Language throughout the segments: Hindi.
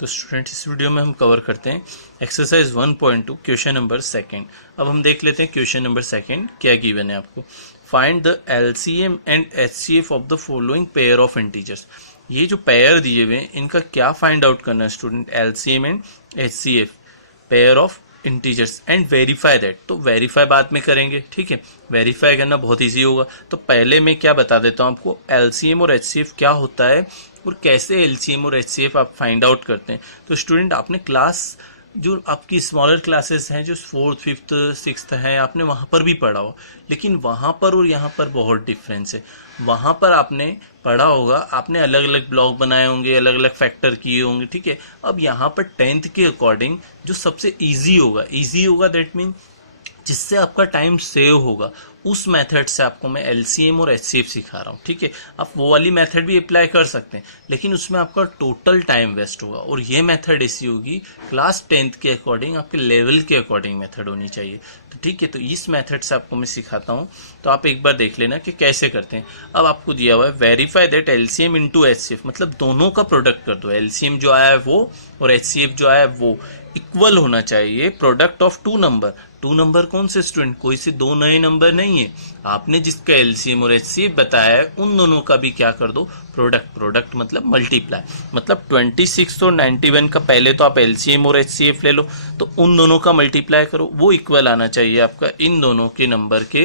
तो स्टूडेंट इस वीडियो में हम कवर करते हैं एक्सरसाइज 1.2 क्वेश्चन नंबर सेकंड। अब हम देख लेते हैं क्वेश्चन नंबर सेकंड क्या गिवन है आपको। Find the LCM and HCF of the following pair of integers. ये जो पेयर दिए हुए हैं इनका क्या फाइंड आउट करना है student, LCM and HCF pair of integers and verify that. तो वेरीफाई बाद में करेंगे, ठीक है, वेरीफाई करना बहुत इजी होगा। तो पहले मैं क्या बता देता हूँ आपको, एलसीएम और एचसीएफ क्या होता है और कैसे एलसीएम और एचसीएफ आप फाइंड आउट करते हैं। तो स्टूडेंट आपने क्लास जो आपकी स्मॉलर क्लासेस हैं जो 4th 5th 6th हैं आपने वहाँ पर भी पढ़ा हो, लेकिन वहाँ पर और यहाँ पर बहुत डिफरेंस है। वहाँ पर आपने पढ़ा होगा, आपने अलग अलग ब्लॉक बनाए होंगे, अलग अलग फैक्टर किए होंगे, ठीक है। अब यहाँ पर 10th के अकॉर्डिंग जो सबसे ईजी होगा दैट मीन जिससे आपका टाइम सेव होगा, उस मेथड से आपको मैं एलसीएम और एचसीएफ सिखा रहा हूँ, ठीक है। आप वो वाली मेथड भी अप्लाई कर सकते हैं, लेकिन उसमें आपका टोटल टाइम वेस्ट होगा। और ये मेथड ऐसी होगी क्लास 10th के अकॉर्डिंग, आपके लेवल के अकॉर्डिंग मेथड होनी चाहिए। तो ठीक है, तो इस मेथड से आपको मैं सिखाता हूँ। तो आप एक बार देख लेना कि कैसे करते हैं। अब आपको दिया हुआ है verify that LCM into HCF, मतलब दोनों का प्रोडक्ट कर दो। एलसीएम जो आया है वो और एचसीएफ जो आया है वो इक्वल होना चाहिए product of two number. Two number कौन से स्टूडेंट, कोई से दो नए नंबर नहीं है। आपने जिसका एलसीएम और एचसीएफ बताया है उन दोनों का भी क्या कर दो, प्रोडक्ट मतलब मल्टीप्लाई। मतलब 26 और 91 का पहले तो आप एलसीएम और एचसीएफ ले लो, तो उन दोनों का मल्टीप्लाई करो, वो इक्वल आना चाहिए आपका इन दोनों के नंबर के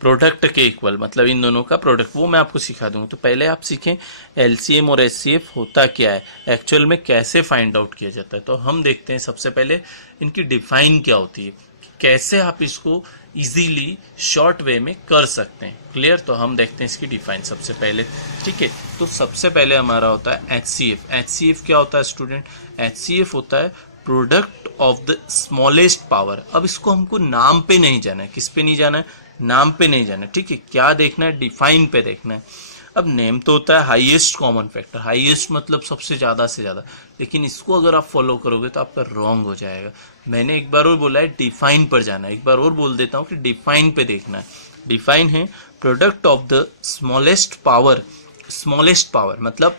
प्रोडक्ट के इक्वल, मतलब इन दोनों का प्रोडक्ट। वो मैं आपको सिखा दूंगा। तो पहले आप सीखें एलसीएम और एचसीएफ होता क्या है, एक्चुअल में कैसे फाइंड आउट किया जाता है। तो हम देखते हैं सबसे पहले इनकी डिफाइन क्या होती है, कैसे आप इसको इजीली शॉर्ट वे में कर सकते हैं। क्लियर, तो हम देखते हैं इसकी डिफाइन सबसे पहले, ठीक है। तो सबसे पहले हमारा होता है एचसीएफ। एचसीएफ क्या होता है स्टूडेंट, एचसीएफ होता है product of the smallest power. अब इसको हमको नाम पे नहीं जाना है, किस पे नहीं जाना है, नाम पे नहीं जाना है, ठीक है। क्या देखना है, डिफाइन पे देखना है। अब नेम तो होता है हाईएस्ट कॉमन फैक्टर, हाईएस्ट मतलब सबसे ज़्यादा से ज़्यादा, लेकिन इसको अगर आप फॉलो करोगे तो आपका रॉन्ग हो जाएगा। मैंने एक बार और बोला है डिफाइन पर जाना है, एक बार और बोल देता हूँ कि डिफाइन पे देखना है। डिफाइन है product of the smallest power. Smallest power मतलब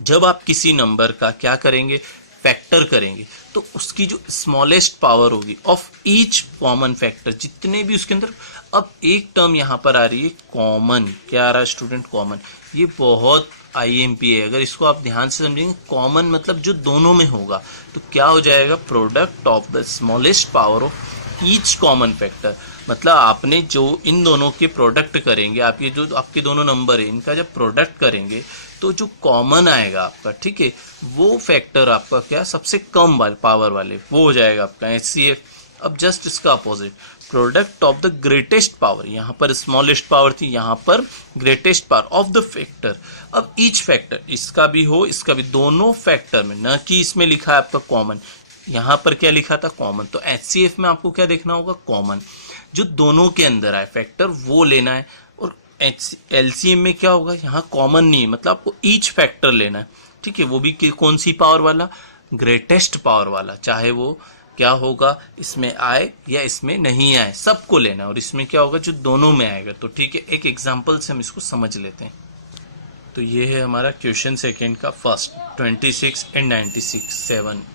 जब आप किसी नंबर का क्या करेंगे, फैक्टर करेंगे, तो उसकी जो स्मॉलेस्ट पावर होगी ऑफ ईच कॉमन फैक्टर, जितने भी उसके अंदर। अब एक टर्म यहाँ पर आ रही है कॉमन, क्या आ रहा है स्टूडेंट, कॉमन। ये बहुत आईएमपी है, अगर इसको आप ध्यान से समझेंगे, कॉमन मतलब जो दोनों में होगा, तो क्या हो जाएगा, product of the smallest power of each common factor. मतलब आपने जो इन दोनों के प्रोडक्ट करेंगे, आप ये जो आपके दोनों नंबर है इनका जब प्रोडक्ट करेंगे तो जो कॉमन आएगा आपका, ठीक है, वो फैक्टर आपका क्या सबसे कम पावर वाले, वो हो जाएगा आपका एचसीएफ। अब जस्ट इसका opposite, product of the greatest power, यहाँ पर स्मॉलेस्ट पावर थी, यहाँ पर greatest power of the factor. अब ईच फैक्टर, इसका भी हो इसका भी, दोनों फैक्टर में, न कि इसमें लिखा है आपका कॉमन, यहाँ पर क्या लिखा था कॉमन। तो एचसीएफ में आपको क्या देखना होगा, कॉमन, जो दोनों के अंदर आए फैक्टर वो लेना है। और एलसीएम में क्या होगा, यहाँ कॉमन नहीं है, मतलब आपको ईच फैक्टर लेना है, ठीक है, वो भी कौन सी पावर वाला, ग्रेटेस्ट पावर वाला, चाहे वो क्या होगा इसमें आए या इसमें नहीं आए, सबको लेना है। और इसमें क्या होगा, जो दोनों में आएगा। तो ठीक है, एक एग्जांपल से हम इसको समझ लेते हैं। तो ये है हमारा क्वेश्चन सेकंड का फर्स्ट, 26 एंड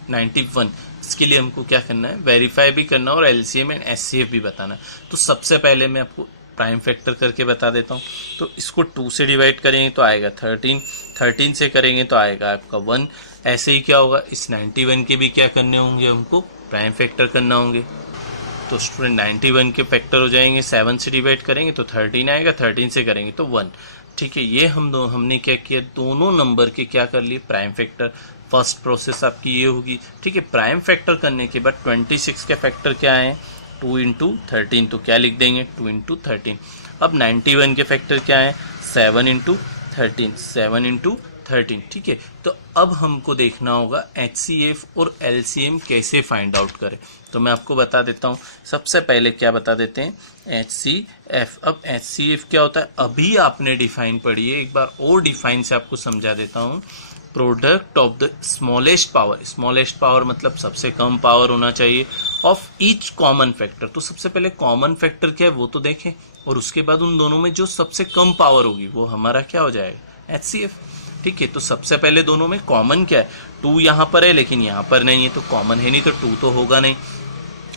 91। इसके लिए हमको क्या करना है, वेरीफाई भी करना और एलसीएम एंड एचसीएफ भी बताना है। तो सबसे पहले मैं आपको प्राइम फैक्टर करके बता देता हूँ। तो इसको 2 से डिवाइड करेंगे तो आएगा 13 से करेंगे तो आएगा आपका 1। ऐसे ही क्या होगा, इस 91 के भी क्या करने होंगे, हमको प्राइम फैक्टर करना होंगे। तो स्टूडेंट 91 के फैक्टर हो जाएंगे, 7 से डिवाइड करेंगे तो 13 आएगा, 13 से करेंगे तो 1, ठीक है। ये हमने क्या किया, दोनों नंबर के क्या कर लिए, प्राइम फैक्टर। फर्स्ट प्रोसेस आपकी ये होगी, ठीक है। प्राइम फैक्टर करने के बाद 26 के फैक्टर क्या है, 2 इंटू 13, तो क्या लिख देंगे, 2 इंटू 13। अब 91 के फैक्टर क्या है, 7 इंटू 13, 7 इंटू 13, ठीक है। तो अब हमको देखना होगा एचसीएफ और एलसीएम कैसे फाइंड आउट करें। तो मैं आपको बता देता हूँ, सबसे पहले क्या बता देते हैं, एचसीएफ। अब एचसीएफ क्या होता है, अभी आपने डिफाइन पढ़ी है, एक बार और डिफाइन से आपको समझा देता हूँ। Product of the smallest power, smallest power मतलब सबसे कम पावर होना चाहिए, ऑफ ईच कॉमन फैक्टर। तो सबसे पहले कॉमन फैक्टर क्या है वो तो देखें, और उसके बाद उन दोनों में जो सबसे कम पावर होगी वो हमारा क्या हो जाएगा, एचसीएफ, ठीक है। तो सबसे पहले दोनों में कॉमन क्या है, 2 यहाँ पर है लेकिन यहाँ पर नहीं है, तो कॉमन है नहीं, तो 2 तो होगा नहीं।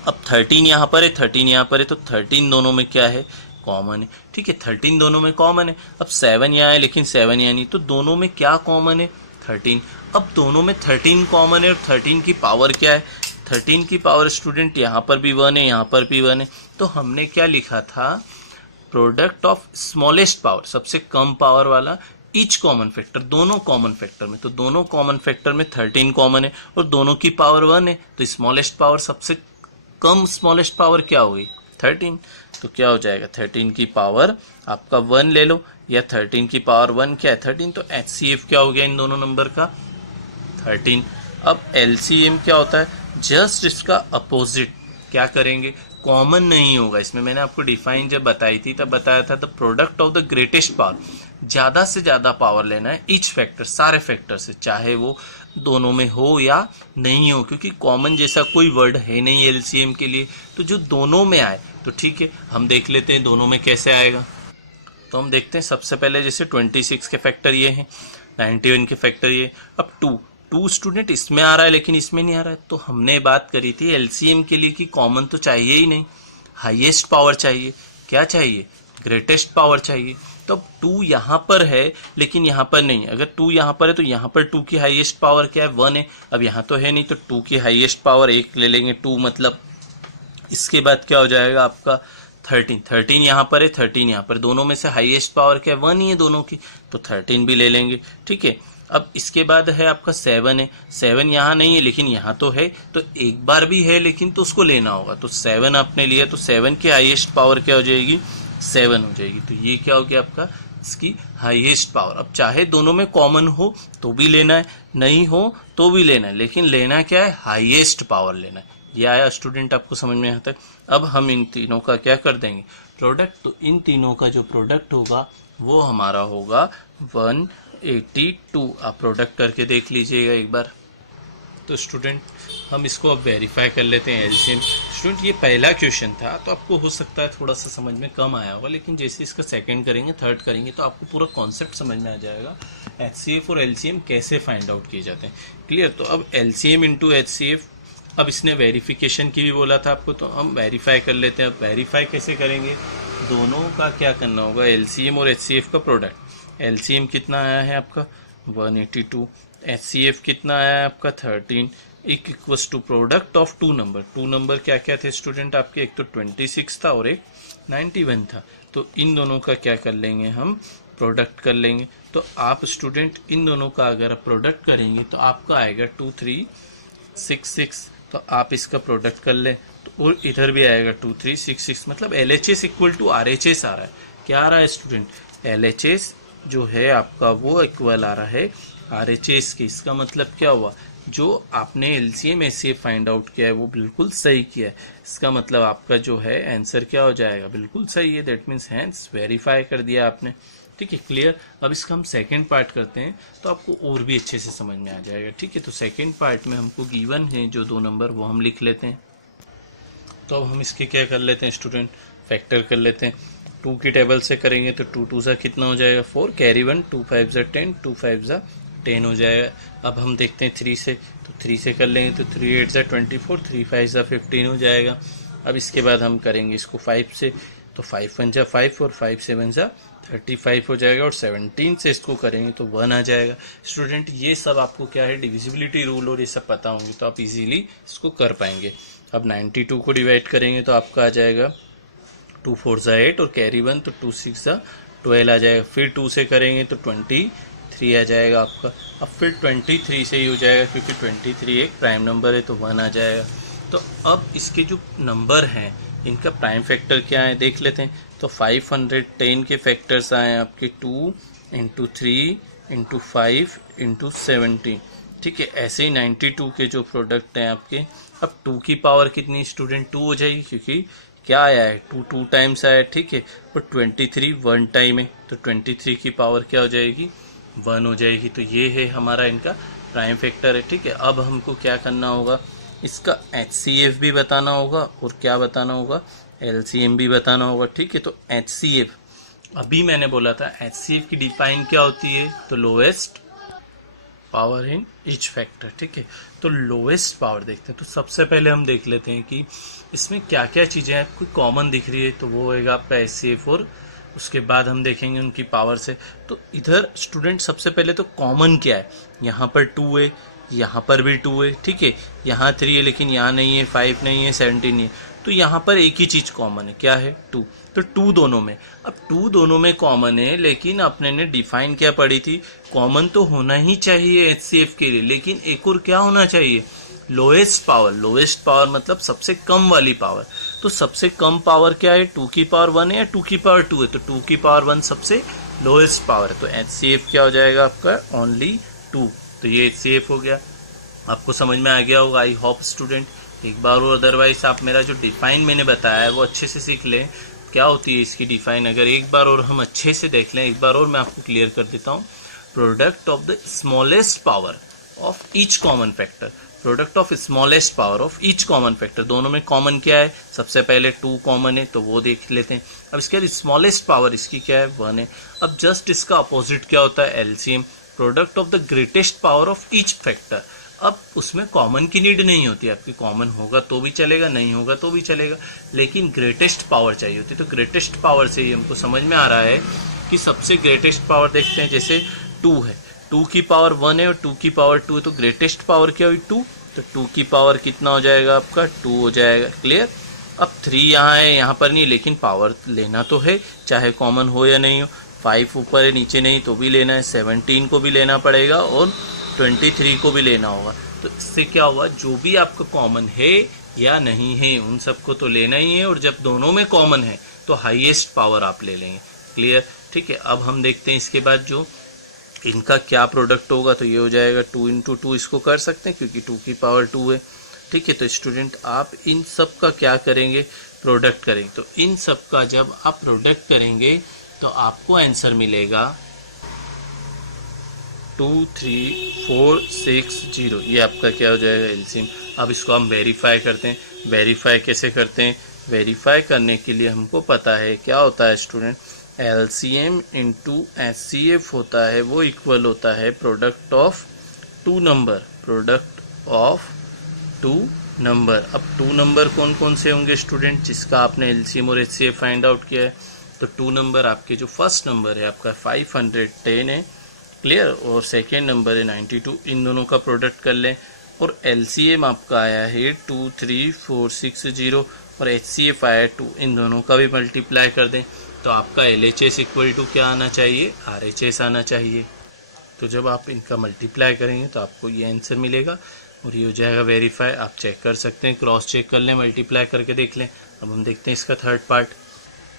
अब 13 यहाँ पर है, 13 यहाँ पर है, तो 13 दोनों में क्या है, कॉमन है। ठीक है, 13 दोनों में कॉमन है। अब 7 यहाँ है लेकिन 7 यहाँ नहीं, तो दोनों में क्या कॉमन है, 13। अब दोनों में 13 कॉमन है और 13 की पावर क्या है, 13 की पावर स्टूडेंट यहाँ पर भी 1 है, यहाँ पर भी 1 है। तो हमने क्या लिखा था, प्रोडक्ट ऑफ स्मॉलेस्ट पावर, सबसे कम पावर वाला, ईच कॉमन फैक्टर, दोनों कॉमन फैक्टर में। तो दोनों कॉमन फैक्टर में 13 कॉमन है और दोनों की पावर 1 है, तो स्मॉलेस्ट पावर, सबसे कम स्मॉलेस्ट पावर क्या होगी, 13। तो क्या हो जाएगा, 13 की पावर आपका 1 ले लो, या 13 की पावर 1 क्या है, 13। तो HCF क्या हो गया इन दोनों नंबर का, 13। अब LCM क्या होता है, जस्ट इसका अपोजिट क्या करेंगे, कॉमन नहीं होगा इसमें। मैंने आपको डिफाइन जब बताई थी तब बताया था the product of the greatest power, ज़्यादा से ज़्यादा पावर लेना है ईच फैक्टर, सारे फैक्टर से, चाहे वो दोनों में हो या नहीं हो, क्योंकि कॉमन जैसा कोई वर्ड है नहीं LCM के लिए। तो जो दोनों में आए तो ठीक है, हम देख लेते हैं दोनों में कैसे आएगा। तो हम देखते हैं सबसे पहले जैसे 26 के फैक्टर ये हैं, 91 के फैक्टर ये। अब 2 स्टूडेंट इसमें आ रहा है लेकिन इसमें नहीं आ रहा है, तो हमने बात करी थी LCM के लिए कि कॉमन तो चाहिए ही नहीं, हाईएस्ट पावर चाहिए। क्या चाहिए, ग्रेटेस्ट पावर चाहिए। तो 2 यहाँ पर है लेकिन यहाँ पर नहीं है। अगर 2 यहाँ पर है तो यहाँ पर 2 की हाईएस्ट पावर क्या है, 1 है। अब यहाँ तो है नहीं, तो 2 की हाईएस्ट पावर 1 ले लेंगे, 2 मतलब। इसके बाद क्या हो जाएगा आपका 13 यहाँ पर है, 13 यहाँ पर, दोनों में से हाईएस्ट पावर क्या है, 1 ही है दोनों की, तो 13 भी ले लेंगे। ठीक है, अब इसके बाद है आपका 7 है, 7 यहाँ नहीं है लेकिन यहाँ तो है, तो एक बार भी है लेकिन तो उसको लेना होगा, तो 7 आपने लिया, तो 7 की हाईएस्ट पावर क्या हो जाएगी, 7 हो जाएगी। तो ये क्या हो गया आपका, इसकी हाईएस्ट पावर। अब चाहे दोनों में कॉमन हो तो भी लेना है, नहीं हो तो भी लेना है, लेकिन लेना क्या है, हाईएस्ट पावर लेना है। ये आया स्टूडेंट आपको समझ में आता है। अब हम इन तीनों का क्या कर देंगे, प्रोडक्ट। तो इन तीनों का जो प्रोडक्ट होगा वो हमारा होगा 182। आप प्रोडक्ट करके देख लीजिएगा एक बार। तो स्टूडेंट हम इसको अब वेरीफाई कर लेते हैं LCM। स्टूडेंट ये पहला क्वेश्चन था तो आपको हो सकता है थोड़ा सा समझ में कम आया होगा, लेकिन जैसे इसका सेकंड करेंगे, थर्ड करेंगे तो आपको पूरा कॉन्सेप्ट समझ में आ जाएगा, HCF और LCM कैसे फाइंड आउट किए जाते हैं। क्लियर। तो अब LCM इंटू HCF, अब इसने वेरिफिकेशन की भी बोला था आपको, तो हम वेरीफाई कर लेते हैं। अब वेरीफाई कैसे करेंगे, दोनों का क्या करना होगा, LCM और HCF का प्रोडक्ट। LCM कितना आया है आपका 182, HCF कितना आया है आपका 13, equals to product of 2 number क्या क्या थे स्टूडेंट आपके, एक तो 26 था और एक 91 था। तो इन दोनों का क्या कर लेंगे, हम प्रोडक्ट कर लेंगे। तो आप स्टूडेंट इन दोनों का अगर प्रोडक्ट करेंगे तो आपका आएगा 2366। तो आप इसका प्रोडक्ट कर लें तो, और इधर भी आएगा 2366, मतलब LHS इक्वल टू RHS आ रहा है। क्या आ रहा है स्टूडेंट, LHS जो है आपका वो इक्वल आ रहा है RHS के। इसका मतलब क्या हुआ, जो आपने LCM HCF फाइंड आउट किया है वो बिल्कुल सही किया है। इसका मतलब आपका जो है आंसर क्या हो जाएगा, बिल्कुल सही है। दैट मीन्स हैंस वेरीफाई कर दिया आपने। ठीक है, क्लियर। अब इसका हम सेकंड पार्ट करते हैं तो आपको और भी अच्छे से समझ में आ जाएगा। ठीक है, तो सेकंड पार्ट में हमको गिवन है जो 2 नंबर, वो हम लिख लेते हैं। तो अब हम इसके क्या कर लेते हैं स्टूडेंट, फैक्टर कर लेते हैं। 2 की टेबल से करेंगे तो 2 2 सा कितना हो जाएगा 4, कैरी 1, 2 5 ज़ा 10, 2 5 ज़ा 10 हो जाएगा। अब हम देखते हैं 3 से, तो 3 से कर लेंगे तो 3 8 ज़ा 24, 3 5 ज़ा 15 हो जाएगा। अब इसके बाद हम करेंगे इसको 5 से, तो 5 1 ज़ा 5 और 5 7 ज़ा 35 हो जाएगा, और 17 से इसको करेंगे तो 1 आ जाएगा। स्टूडेंट ये सब आपको क्या है, डिविजिबिलिटी रूल और ये सब पता होंगे तो आप इजीली इसको कर पाएंगे। अब 92 को डिवाइड करेंगे तो आपका आ जाएगा 2 4 ज़ा 8 और कैरी 1, तो 2 6 ज़ा 12 आ जाएगा। फिर 2 से करेंगे तो 23 आ जाएगा आपका। अब फिर 23 से ही हो जाएगा क्योंकि 23 एक प्राइम नंबर है तो 1 आ जाएगा। तो अब इसके जो नंबर हैं इनका प्राइम फैक्टर क्या है देख लेते हैं। तो 510 के फैक्टर्स आए आपके 2 इंटू 3 इंटू 5 इंटू 17। ठीक है, ऐसे ही 92 के जो प्रोडक्ट हैं आपके, अब 2 की पावर कितनी स्टूडेंट 2 हो जाएगी, क्योंकि क्या आया है 2 टाइम्स आया है। ठीक है, और 23 1 टाइम है, तो 23 की पावर क्या हो जाएगी 1 हो जाएगी। तो ये है हमारा इनका प्राइम फैक्टर है। ठीक है, अब हमको क्या करना होगा, इसका HCF भी बताना होगा और क्या बताना होगा, LCM भी बताना होगा। ठीक है, तो HCF अभी मैंने बोला था HCF की डिफाइन क्या होती है, तो lowest power in each factor, ठीक है। तो लोएस्ट पावर देखते हैं। तो सबसे पहले हम देख लेते हैं कि इसमें क्या क्या चीज़ें हैं। कोई कॉमन दिख रही है तो वो होएगा आपका HCF, और उसके बाद हम देखेंगे उनकी पावर से। तो इधर स्टूडेंट सबसे पहले तो कॉमन क्या है, यहाँ पर 2 है, यहाँ पर भी 2 है, ठीक है, यहाँ 3 है लेकिन यहाँ नहीं है, 5 नहीं है, 17 नहीं है। तो यहाँ पर एक ही चीज़ कॉमन है, क्या है, 2। तो 2 दोनों में, अब 2 दोनों में कॉमन है, लेकिन अपने ने डिफाइन क्या पढ़ी थी, कॉमन तो होना ही चाहिए HCF के लिए, लेकिन एक और क्या होना चाहिए, लोएस्ट पावर। लोएस्ट पावर मतलब सबसे कम वाली पावर। तो सबसे कम पावर क्या है, 2 की पावर 1 है या 2 की पावर 2 है, तो 2 की पावर 1 सबसे लोएस्ट पावर है। तो HCF क्या हो जाएगा आपका, ओनली 2। तो ये HCF हो गया। आपको समझ में आ गया होगा, आई होप स्टूडेंट। एक बार और अदरवाइज आप मेरा जो डिफाइन मैंने बताया है वो अच्छे से सीख लें, क्या होती है इसकी डिफाइन। अगर एक बार और हम अच्छे से देख लें, एक बार और मैं आपको क्लियर कर देता हूँ। Product of the smallest power of each common factor. Product of smallest power of each common factor. दोनों में कॉमन क्या है, सबसे पहले 2 कॉमन है तो वो देख लेते हैं। अब इसके बाद स्मॉलेस्ट पावर इसकी क्या है, 1 है। अब जस्ट इसका अपोजिट क्या होता है, LCM. Product of the greatest power of each factor. अब उसमें कॉमन की नीड नहीं होती आपकी, कॉमन होगा तो भी चलेगा, नहीं होगा तो भी चलेगा, लेकिन ग्रेटेस्ट पावर चाहिए होती है। तो ग्रेटेस्ट पावर से ही हमको समझ में आ रहा है कि सबसे ग्रेटेस्ट पावर देखते हैं, जैसे 2 है, 2 की पावर 1 है और 2 की पावर 2 है, तो ग्रेटेस्ट पावर क्या हुई, 2। तो 2 की पावर कितना हो जाएगा आपका, 2 हो जाएगा, क्लियर। अब 3 यहाँ है, यहाँ पर नहीं, लेकिन पावर लेना तो है, चाहे कॉमन हो या नहीं हो। 5 ऊपर है, नीचे नहीं तो भी लेना है, 17 को भी लेना पड़ेगा और 23 को भी लेना होगा। तो इससे क्या हुआ, जो भी आपका कॉमन है या नहीं है उन सबको तो लेना ही है, और जब दोनों में कॉमन है तो हाईएस्ट पावर आप ले लेंगे, क्लियर, ठीक है। अब हम देखते हैं इसके बाद जो इनका क्या प्रोडक्ट होगा, तो ये हो जाएगा 2 × 2, इसको कर सकते हैं क्योंकि 2 की पावर 2 है, ठीक है। तो स्टूडेंट आप इन सब का क्या करेंगे, प्रोडक्ट करेंगे। तो इन सब का जब आप प्रोडक्ट करेंगे तो आपको आंसर मिलेगा 23460। ये आपका क्या हो जाएगा, एलसीएम। अब इसको हम वेरीफाई करते हैं। वेरीफाई कैसे करते हैं, वेरीफाई करने के लिए हमको पता है क्या होता है स्टूडेंट, एलसीएम इंटू HCF होता है, वो इक्वल होता है product of 2 number, product of 2 number. अब 2 नंबर कौन कौन से होंगे स्टूडेंट, जिसका आपने एलसीएम और HCF फाइंड आउट किया है। तो 2 नंबर आपके जो फर्स्ट नंबर है आपका 510 है, क्लियर, और सेकेंड नंबर है 92। इन दोनों का प्रोडक्ट कर लें, और एलसीएम आपका आया है 23460 और HCF आया है 2। इन दोनों का भी मल्टीप्लाई कर दें तो आपका LHS इक्वल टू क्या आना चाहिए, RHS आना चाहिए। तो जब आप इनका मल्टीप्लाई करेंगे तो आपको ये आंसर मिलेगा और ये हो जाएगा वेरीफाई। आप चेक कर सकते हैं, क्रॉस चेक कर लें, मल्टीप्लाई करके देख लें। अब हम देखते हैं इसका थर्ड पार्ट।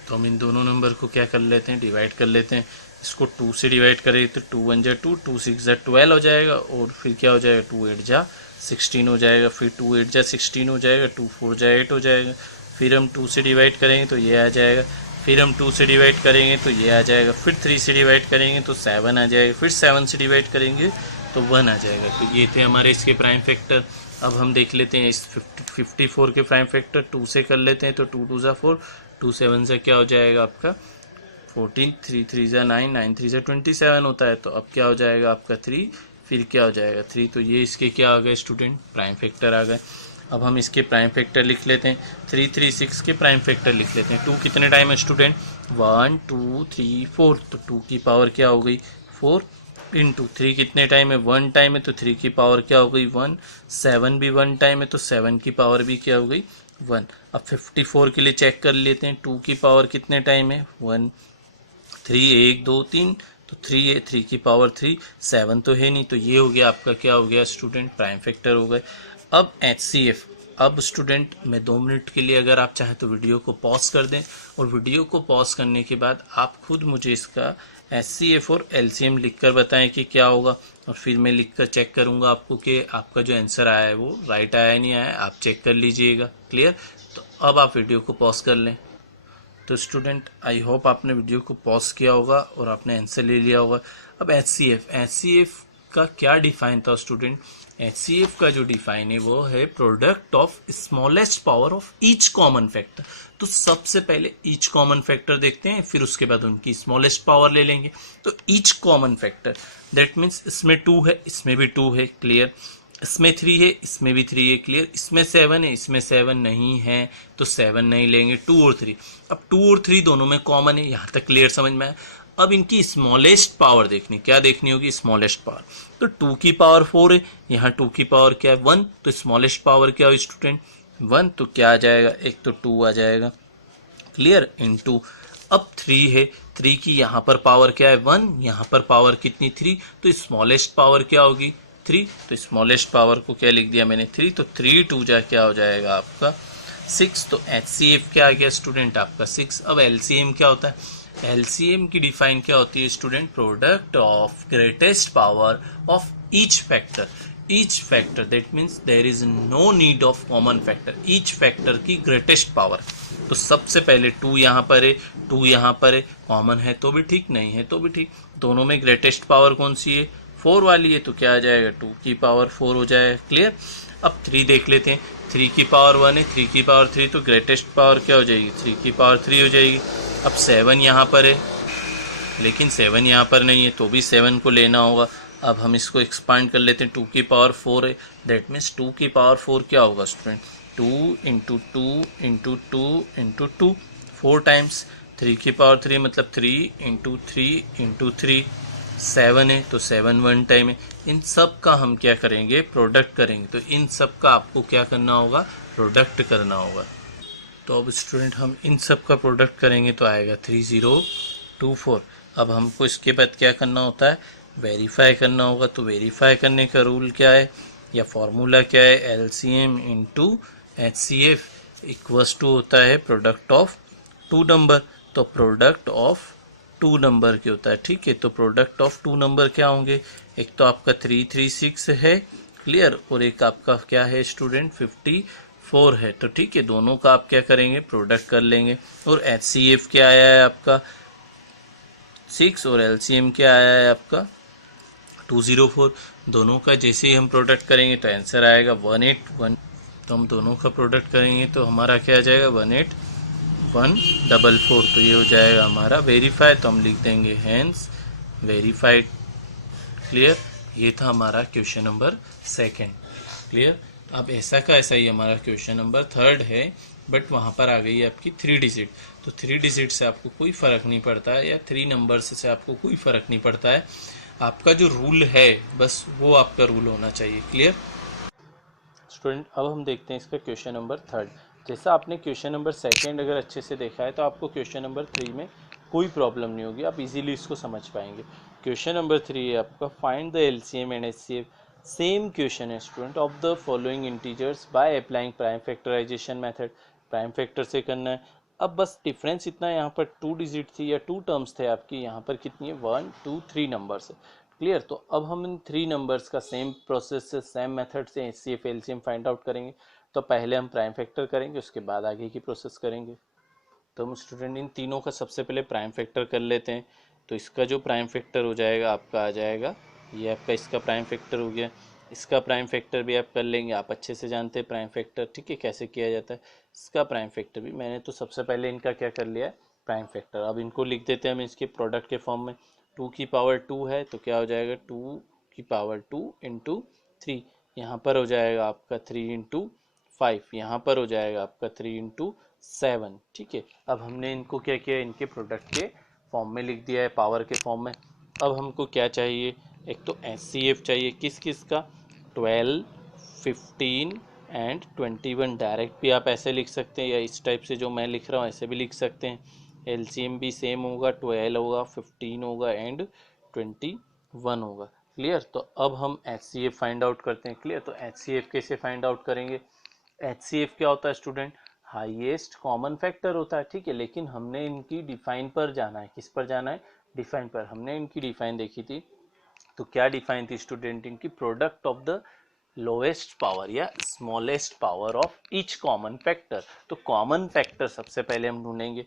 तो हम इन दोनों नंबर को क्या कर लेते हैं, डिवाइड कर लेते हैं। इसको 2 से डिवाइड करें तो 2 1 जा 2, 2 6 जा 12 हो जाएगा, और फिर क्या हो जाएगा, 2 8 जा 16 हो जाएगा, फिर 2 8 जा 16 हो जाएगा, 2 4 जा 8 हो जाएगा। फिर हम 2 से डिवाइड करेंगे तो ये आ जाएगा, फिर हम 2 से डिवाइड करेंगे तो ये आ जाएगा, फिर 3 से डिवाइड करेंगे तो 7 आ जाएगा, फिर 7 से डिवाइड करेंगे तो 1 आ जाएगा। तो ये थे हमारे इसके प्राइम फैक्टर। अब हम देख लेते हैं इस 54 के प्राइम फैक्टर। 2 से कर लेते हैं तो 2 2 जा 4, 2 7 से क्या हो जाएगा आपका 14, 3 3 जा 9, 9 3 जा 27 होता है। तो अब क्या हो जाएगा आपका 3, फिर क्या हो जाएगा 3। तो ये इसके क्या आ गए स्टूडेंट, प्राइम फैक्टर आ गए। अब हम इसके प्राइम फैक्टर लिख लेते हैं। 3 3 6 के प्राइम फैक्टर लिख लेते हैं। 2 कितने टाइम है स्टूडेंट, 1 2 3 4, तो 2 की पावर क्या हो गई 4 इंटू 3 कितने टाइम है, 1 टाइम है, तो 3 की पावर क्या हो गई 1। 7 भी 1 टाइम है तो 7 की पावर भी क्या हो गई 1। अब 54 के लिए चेक कर लेते हैं। 2 की पावर कितने टाइम है 1, 3 1 2 3, तो 3 है, 3 की पावर 3, 7 तो है नहीं। तो ये हो गया आपका क्या हो गया स्टूडेंट, प्राइम फैक्टर हो गए। अब HCF। अब स्टूडेंट मैं 2 मिनट के लिए, अगर आप चाहें तो वीडियो को पॉज कर दें, और वीडियो को पॉज करने के बाद आप खुद मुझे इसका HCF और LCM लिखकर बताएं कि क्या होगा, और फिर मैं लिखकर चेक करूंगा आपको कि आपका जो आंसर आया है वो राइट आया नहीं आया, आप चेक कर लीजिएगा, क्लियर। तो अब आप वीडियो को पॉज कर लें। तो स्टूडेंट आई होप आपने वीडियो को पॉज किया होगा और आपने आंसर ले लिया होगा। अब HCF का क्या डिफाइन था स्टूडेंट? HCF का जो डिफाइन है वो है product of smallest power of each common factor. तो सबसे पहले ईच कॉमन फैक्टर देखते हैं, फिर उसके बाद उनकी स्मॉलेस्ट पावर ले लेंगे। तो each common factor that means इसमें 2 है, इसमें भी 2 है, क्लियर। इसमें 3 है, इसमें भी 3 है, क्लियर। इसमें 7 है, इसमें 7 नहीं है, तो 7 नहीं लेंगे। 2 और 3, अब 2 और 3 दोनों में कॉमन है, यहाँ तक क्लियर समझ में आया। अब इनकी स्मॉलेस्ट पावर देखनी, क्या देखनी होगी? Smallest power. तो 2 की पावर 4 है, यहाँ 2 की पावर क्या है? 1, तो स्मॉलेस्ट पावर क्या हो स्टूडेंट? 1, तो क्या आ जाएगा? एक तो 2 आ जाएगा, क्लियर, इनटू। अब 3 है, 3 की यहाँ पर पावर क्या है? 1, यहाँ पर पावर कितनी? 3, तो स्मॉलेस्ट पावर क्या होगी? 3, तो स्मॉलेस्ट पावर को क्या लिख दिया मैंने? 3, तो 3 2 जा क्या हो जाएगा आपका? 6। तो HCF क्या आ गया स्टूडेंट? आपका 6। अब LCM क्या होता है? LCM की डिफाइन क्या होती है student? Product of greatest power of each factor. Each factor that means there is no need of common factor, each factor की ग्रेटेस्ट पावर। तो सबसे पहले 2 यहाँ पर है, 2 यहाँ पर है, कॉमन है तो भी ठीक, नहीं है तो भी ठीक। दोनों में ग्रेटेस्ट पावर कौन सी है? 4 वाली है, तो क्या आ जाएगा? 2 की पावर 4 हो जाएगा, क्लियर। अब 3 देख लेते हैं, 3 की पावर 1 है, 3 की पावर 3, तो ग्रेटेस्ट पावर क्या हो जाएगी? 3 की पावर 3 हो जाएगी। अब 7 यहाँ पर है, लेकिन 7 यहाँ पर नहीं है, तो भी 7 को लेना होगा। अब हम इसको एक्सपांड कर लेते हैं, 2 की पावर 4 है, दैट मीन्स 2 की पावर 4 क्या होगा student? 2 into 2 into 2 into 2, 4 times. 3 की पावर 3 मतलब 3 इंटू 3 इंटू 3, 7 है, तो 7 वन टाइम है। इन सब का हम क्या करेंगे? प्रोडक्ट करेंगे। तो इन सब का आपको क्या करना होगा? प्रोडक्ट करना होगा। तो अब स्टूडेंट हम इन सब का प्रोडक्ट करेंगे तो आएगा 3024। अब हमको इसके बाद क्या करना होता है? वेरीफाई करना होगा। तो वेरीफाई करने का रूल क्या है या फॉर्मूला क्या है? LCM into HCF equals to होता है प्रोडक्ट ऑफ 2 नंबर। तो प्रोडक्ट ऑफ 2 नंबर के होता है, ठीक है। तो प्रोडक्ट ऑफ 2 नंबर क्या होंगे? एक तो आपका 336 है, क्लियर, और एक आपका क्या है स्टूडेंट? 54 है। तो ठीक है, दोनों का आप क्या करेंगे? प्रोडक्ट कर लेंगे। और HCF क्या आया है आपका? 6, और LCM क्या आया है आपका? 204। दोनों का जैसे ही हम प्रोडक्ट करेंगे तो आंसर आएगा 181। तो हम दोनों का प्रोडक्ट करेंगे तो हमारा क्या आ जाएगा? 18144। तो ये हो जाएगा हमारा वेरीफाई। तो हम लिख देंगे हैंस वेरीफाइड, क्लियर। ये था हमारा क्वेश्चन नंबर 2, क्लियर। अब ऐसा का ऐसा ही हमारा क्वेश्चन नंबर 3 है, बट वहाँ पर आ गई है आपकी 3 डिजिट। तो 3 डिजिट से आपको कोई फ़र्क नहीं पड़ता है, या 3 नंबर्स से आपको कोई फ़र्क नहीं पड़ता है। आपका जो रूल है बस वो आपका रूल होना चाहिए, क्लियर स्टूडेंट। अब हम देखते हैं इसका क्वेश्चन नंबर 3। जैसा आपने क्वेश्चन नंबर 2 अगर अच्छे से देखा है तो आपको क्वेश्चन नंबर 3 में कोई प्रॉब्लम नहीं होगी, आप इजीली इसको समझ पाएंगे। क्वेश्चन नंबर 3 है आपका, find the LCM and HCF। Same question है student, of the following integers by applying prime factorization method. Prime factor से करना है। अब बस डिफरेंस इतना है, यहाँ पर 2 डिजिट थी या 2 टर्म्स थे आपकी, यहाँ पर कितनी है? 1 2 3 नंबर्स है, क्लियर। तो अब हम इन 3 नंबर्स का सेम प्रोसेस से, सेम मेथड से HCF LCM फाइंड आउट करेंगे। तो पहले हम प्राइम फैक्टर करेंगे, उसके बाद आगे की प्रोसेस करेंगे। तो हम स्टूडेंट इन तीनों का सबसे पहले प्राइम फैक्टर कर लेते हैं। तो इसका जो प्राइम फैक्टर हो जाएगा आपका आ जाएगा, ये आपका इसका प्राइम फैक्टर हो गया। इसका प्राइम फैक्टर भी आप कर लेंगे, आप अच्छे से जानते हैं प्राइम फैक्टर, ठीक है, कैसे किया जाता है। इसका प्राइम फैक्टर भी मैंने तो सबसे पहले इनका क्या कर लिया है? Prime factor. अब इनको लिख देते हैं हम इसके प्रोडक्ट के फॉर्म में। 2 की पावर 2 है तो क्या हो जाएगा? 2 की पावर 2 इंटू 3, यहाँ पर हो जाएगा आपका 3 इंटू 5, यहाँ पर हो जाएगा आपका 3 इंटू 7, ठीक है। अब हमने इनको क्या किया? इनके प्रोडक्ट के फॉर्म में लिख दिया है, पावर के फॉर्म में। अब हमको क्या चाहिए? एक तो HCF चाहिए, किस किस का? 12 15 एंड 21। डायरेक्ट भी आप ऐसे लिख सकते हैं, या इस टाइप से जो मैं लिख रहा हूँ ऐसे भी लिख सकते हैं। LCM भी सेम होगा, 12 होगा, 15 होगा एंड 21 होगा, क्लियर। तो अब हम HCF फाइंड आउट करते हैं, क्लियर। तो HCF कैसे फाइंड आउट करेंगे? HCF क्या होता है स्टूडेंट? हाईएस्ट कॉमन फैक्टर होता है, ठीक है। लेकिन हमने इनकी डिफाइन पर जाना है, किस पर जाना है? डिफाइन पर। हमने इनकी डिफाइन देखी थी, तो क्या डिफाइन थी स्टूडेंट इनकी? Product of the lowest power या smallest power of each common factor. तो कॉमन फैक्टर सबसे पहले हम ढूंढेंगे।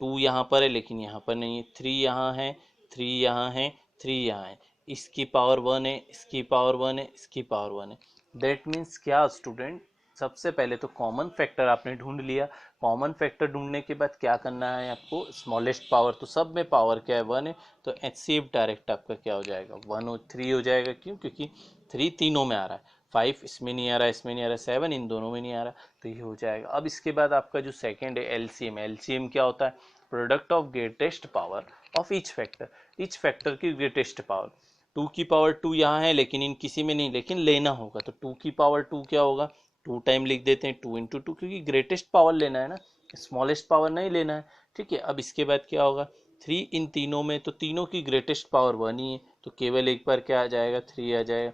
2 यहाँ पर है लेकिन यहाँ पर नहीं है, 3 यहाँ है, 3 यहाँ है, 3 यहाँ है। इसकी पावर 1 है, इसकी पावर 1 है, इसकी पावर 1 है। दैट मीन्स क्या स्टूडेंट, सबसे पहले तो कॉमन फैक्टर आपने ढूंढ लिया। कॉमन फैक्टर ढूंढने के बाद क्या करना है आपको, स्मॉलेस्ट पावर, तो सब में पावर क्या है 1 है, तो HCF डायरेक्ट आपका क्या हो जाएगा 1 और 3 हो जाएगा। क्यों, क्योंकि 3 तीनों में आ रहा है, 5 इसमें नहीं आ रहा, इसमें नहीं आ रहा, 7 इन दोनों में नहीं आ रहा, तो ये हो जाएगा। अब इसके बाद आपका जो सेकंड है LCM, LCM क्या होता है, product of greatest power of each factor, each factor की ग्रेटेस्ट पावर। 2 की पावर 2 यहाँ है लेकिन इन किसी में नहीं, लेकिन लेना होगा, तो 2 की पावर 2 क्या होगा, 2 टाइम लिख देते हैं, 2 इंटू 2, क्योंकि ग्रेटेस्ट पावर लेना है ना, स्मॉलेस्ट पावर नहीं लेना है। ठीक है, अब इसके बाद क्या होगा, 3 इन तीनों में, तो तीनों की ग्रेटेस्ट पावर 1 ही है, तो केवल एक बार क्या आ जाएगा 3 आ जाएगा।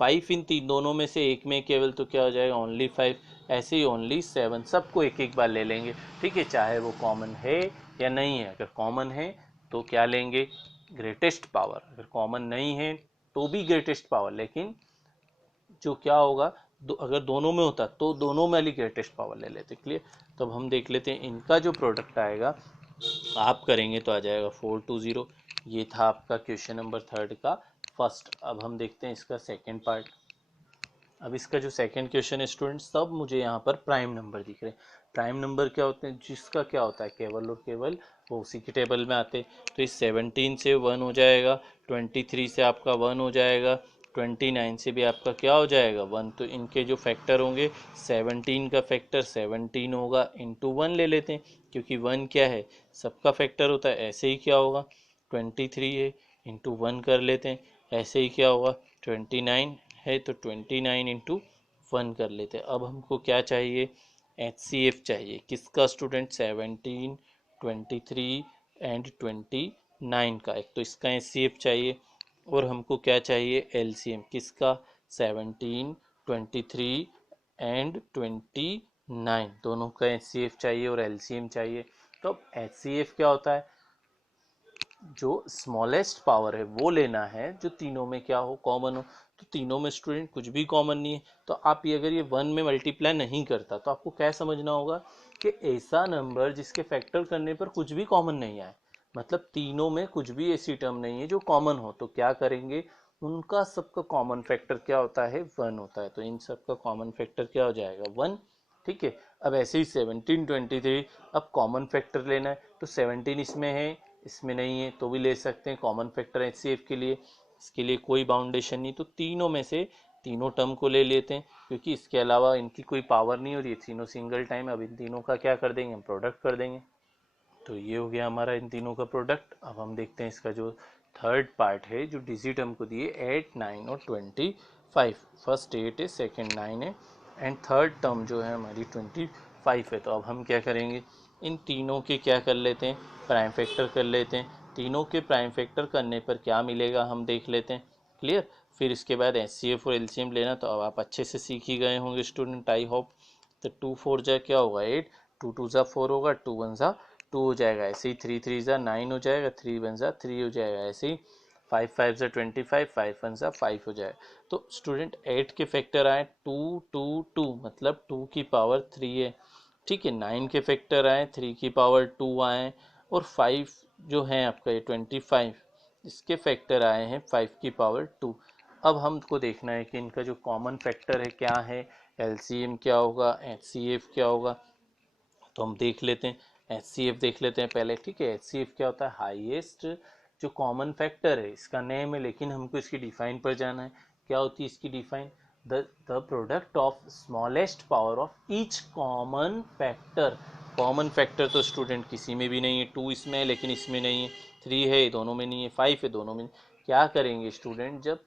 5 इन तीन दोनों में से एक में केवल, तो क्या हो जाएगा ओनली 5, ऐसे ही ओनली 7, सबको एक एक बार ले लेंगे। ठीक है, चाहे वो कॉमन है या नहीं है, अगर कॉमन है तो क्या लेंगे ग्रेटेस्ट पावर, अगर कॉमन नहीं है तो भी ग्रेटेस्ट पावर, लेकिन जो क्या होगा अगर दोनों में होता तो दोनों में वाली ग्रेटेस्ट पावर ले लेते। क्लियर, तो अब हम देख लेते हैं इनका जो प्रोडक्ट आएगा, आप करेंगे तो आ जाएगा 420। ये था आपका क्वेश्चन नंबर 3 का फर्स्ट। अब हम देखते हैं इसका सेकेंड पार्ट। अब इसका जो सेकंड क्वेश्चन है स्टूडेंट, सब मुझे यहाँ पर प्राइम नंबर दिख रहे हैं। प्राइम नंबर क्या होते हैं, जिसका क्या होता है केवल और केवल वो उसी के टेबल में आते हैं। तो इस 17 से 1 हो जाएगा, 23 से आपका 1 हो जाएगा, 29 से भी आपका क्या हो जाएगा 1। तो इनके जो फैक्टर होंगे, 17 का फैक्टर 17 होगा, इंटू 1 ले लेते हैं, क्योंकि 1 क्या है सबका फैक्टर होता है। ऐसे ही क्या होगा 23 है, इंटू 1 कर लेते हैं, ऐसे ही क्या होगा 29 है, तो 29 इंटू 1 कर लेते हैं। अब हमको क्या चाहिए, HCF चाहिए, किसका स्टूडेंट 17, 23 एंड 29 का। एक तो इसका HCF चाहिए, और हमको क्या चाहिए LCM, किसका 17, 23 एंड 29, दोनों का HCF चाहिए और LCM चाहिए। तो HCF क्या होता है, जो स्मॉलेस्ट पावर है वो लेना है जो तीनों में क्या हो कॉमन हो। तो तीनों में स्टूडेंट कुछ भी कॉमन नहीं है, तो आप ये अगर ये 1 में मल्टीप्लाई नहीं करता तो आपको क्या समझना होगा कि ऐसा नंबर जिसके फैक्टर करने पर कुछ भी कॉमन नहीं आए, मतलब तीनों में कुछ भी ऐसी टर्म नहीं है जो कॉमन हो, तो क्या करेंगे उनका सबका कॉमन फैक्टर क्या होता है 1 होता है, तो इन सबका कॉमन फैक्टर क्या हो जाएगा 1। ठीक है, अब ऐसे ही 17, 23, अब कॉमन फैक्टर लेना है, तो 17 इसमें है, इसमें नहीं है, तो भी ले सकते हैं कॉमन फैक्टर HCF के लिए, इसके लिए कोई बाउंडेशन नहीं, तो तीनों में से तीनों टर्म को ले लेते हैं, क्योंकि इसके अलावा इनकी कोई पावर नहीं हो रही है, तीनों सिंगल टाइम। अब इन तीनों का क्या कर देंगे हम प्रोडक्ट कर देंगे, तो ये हो गया हमारा इन तीनों का प्रोडक्ट। अब हम देखते हैं इसका जो थर्ड पार्ट है, जो डिजिट हमको दिए 8, 9 और 25, फर्स्ट 8 है, सेकंड 9 है, एंड थर्ड टर्म जो है हमारी 25 है। तो अब हम क्या करेंगे, इन तीनों के क्या कर लेते हैं प्राइम फैक्टर कर लेते हैं। तीनों के प्राइम फैक्टर करने पर क्या मिलेगा हम देख लेते हैं। क्लियर, फिर इसके बाद HCF और LCM लेना, तो अब आप अच्छे से सीख ही गए होंगे स्टूडेंट, आई होप। तो 2 4 जा क्या होगा 8, 2 2 जा 4 होगा, 2 1 जा 2 हो जाएगा, ऐसे ही 3 3 जा 9 हो जाएगा, 3 1 जा 3 हो जाएगा, ऐसे ही 5 5 जा 25, 5 1 जा 5 हो जाएगा। तो स्टूडेंट 8 के फैक्टर आए 2 2 2, मतलब 2 की पावर 3 है। ठीक है, 9 के फैक्टर आए 3 की पावर 2 आए, और 5 जो है आपका ये 25, इसके फैक्टर आए हैं 5 की पावर 2। अब हमको देखना है कि इनका जो कॉमन फैक्टर है क्या है, LCM क्या होगा, HCF क्या होगा, तो हम देख लेते हैं HCF देख लेते हैं पहले। ठीक है, HCF क्या होता है, हाईएस्ट जो कॉमन फैक्टर है, इसका नेम है, लेकिन हमको इसकी डिफाइन पर जाना है। क्या होती है इसकी define, the product of smallest power of each common factor. Common factor तो स्टूडेंट किसी में भी नहीं है, 2 इसमें है लेकिन इसमें नहीं है, 3 है दोनों में नहीं है, 5 है दोनों में नहीं। क्या करेंगे स्टूडेंट, जब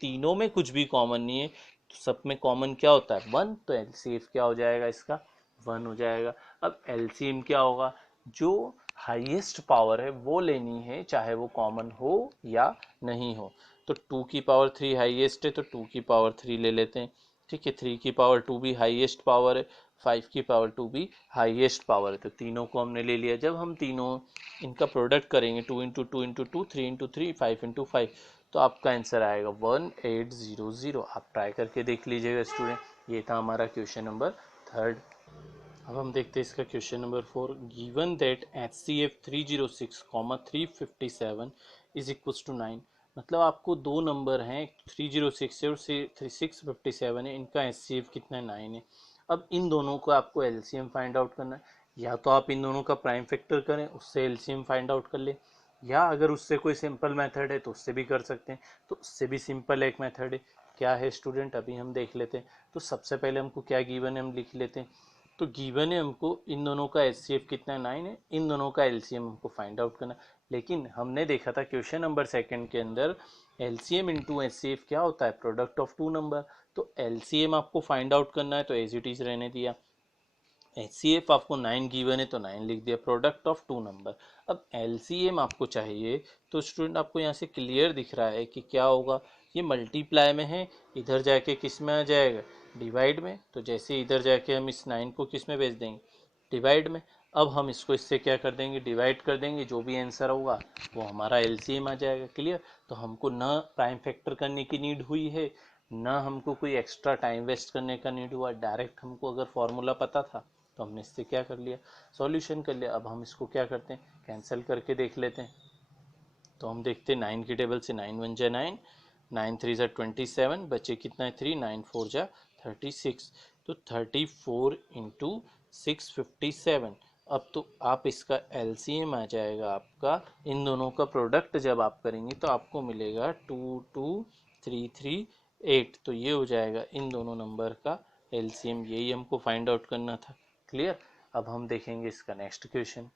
तीनों में कुछ भी कॉमन नहीं है तो सब में कॉमन क्या होता है 1, तो LCF क्या हो जाएगा इसका 1 हो जाएगा। अब LCM क्या होगा, जो हाईएस्ट पावर है वो लेनी है, चाहे वो कॉमन हो या नहीं हो। तो 2 की पावर 3 हाईएस्ट है, तो 2 की पावर 3 ले लेते हैं। ठीक है, 3 की पावर 2 भी हाईएस्ट पावर है, 5 की पावर 2 भी हाईएस्ट पावर है, तो तीनों को हमने ले लिया। जब हम तीनों इनका प्रोडक्ट करेंगे 2 इंटू 2 इंटू 2, 3 इंटू 3, 5 इंटू 5, तो आपका आंसर आएगा 1800। आप ट्राई करके देख लीजिएगा स्टूडेंट। ये था हमारा क्वेश्चन नंबर 3। अब हम देखते हैं इसका question number 4। Given that HCF 306, 357 is equal to 9, मतलब आपको दो नंबर हैं, 306 है और 657 है, इनका एचसीएफ कितना है, 9 है। अब इन दोनों को आपको एलसीएम फाइंड आउट करना है। या तो आप इन दोनों का प्राइम फैक्टर करें, उससे एलसीएम फाइंड आउट कर ले, या अगर उससे कोई सिंपल मेथड है तो उससे भी कर सकते हैं। तो उससे भी सिंपल एक मेथड है, क्या है स्टूडेंट, अभी हम देख लेते हैं। तो सबसे पहले हमको क्या गिवन है, हम लिख लेते हैं। तो गिवन है हमको इन दोनों का एचसीएफ कितना है, 9 है, इन दोनों का एलसीएम हमको फाइंड आउट करना है। लेकिन हमने देखा था क्वेश्चन नंबर सेकंड के अंदर एलसीएम इंटू एचसीएफ क्या होता है, प्रोडक्ट ऑफ टू नंबर। तो एलसीएम आपको फाइंड आउट करना है तो एज इट इज रहने दिया, एचसीएफ आपको 9 गिवन है तो 9 लिख दिया, प्रोडक्ट ऑफ टू नंबर। अब एलसीएम आपको चाहिए, तो स्टूडेंट आपको यहाँ से क्लियर दिख रहा है कि क्या होगा, ये मल्टीप्लाई में है, इधर जाके किस में आ जाएगा, डिवाइड में। तो जैसे इधर जाके हम इस 9 को किस में भेज देंगे, डिवाइड में। अब हम इसको इससे क्या कर देंगे, डिवाइड कर देंगे, जो भी आंसर होगा वो हमारा एलसीएम आ जाएगा। क्लियर। तो हमको न प्राइम फैक्टर करने की नीड हुई है, ना हमको कोई एक्स्ट्रा टाइम वेस्ट करने का नीड हुआ, डायरेक्ट हमको अगर फॉर्मूला पता था तो हमने इससे क्या कर लिया, सॉल्यूशन कर लिया। अब हम इसको क्या करते हैं, कैंसिल करके देख लेते हैं। तो हम देखते हैं 9 की टेबल से 9 1 जा 9, 9 3 जा 27, बचे कितना है 3, 9 4 जा 36। तो 34 इंटू 657। अब तो आप इसका एलसीएम आ जाएगा आपका, इन दोनों का प्रोडक्ट जब आप करेंगे तो आपको मिलेगा 22338। तो ये हो जाएगा इन दोनों नंबर का एलसीएम, यही हमको फाइंड आउट करना था। क्लियर। अब हम देखेंगे इसका नेक्स्ट क्वेश्चन।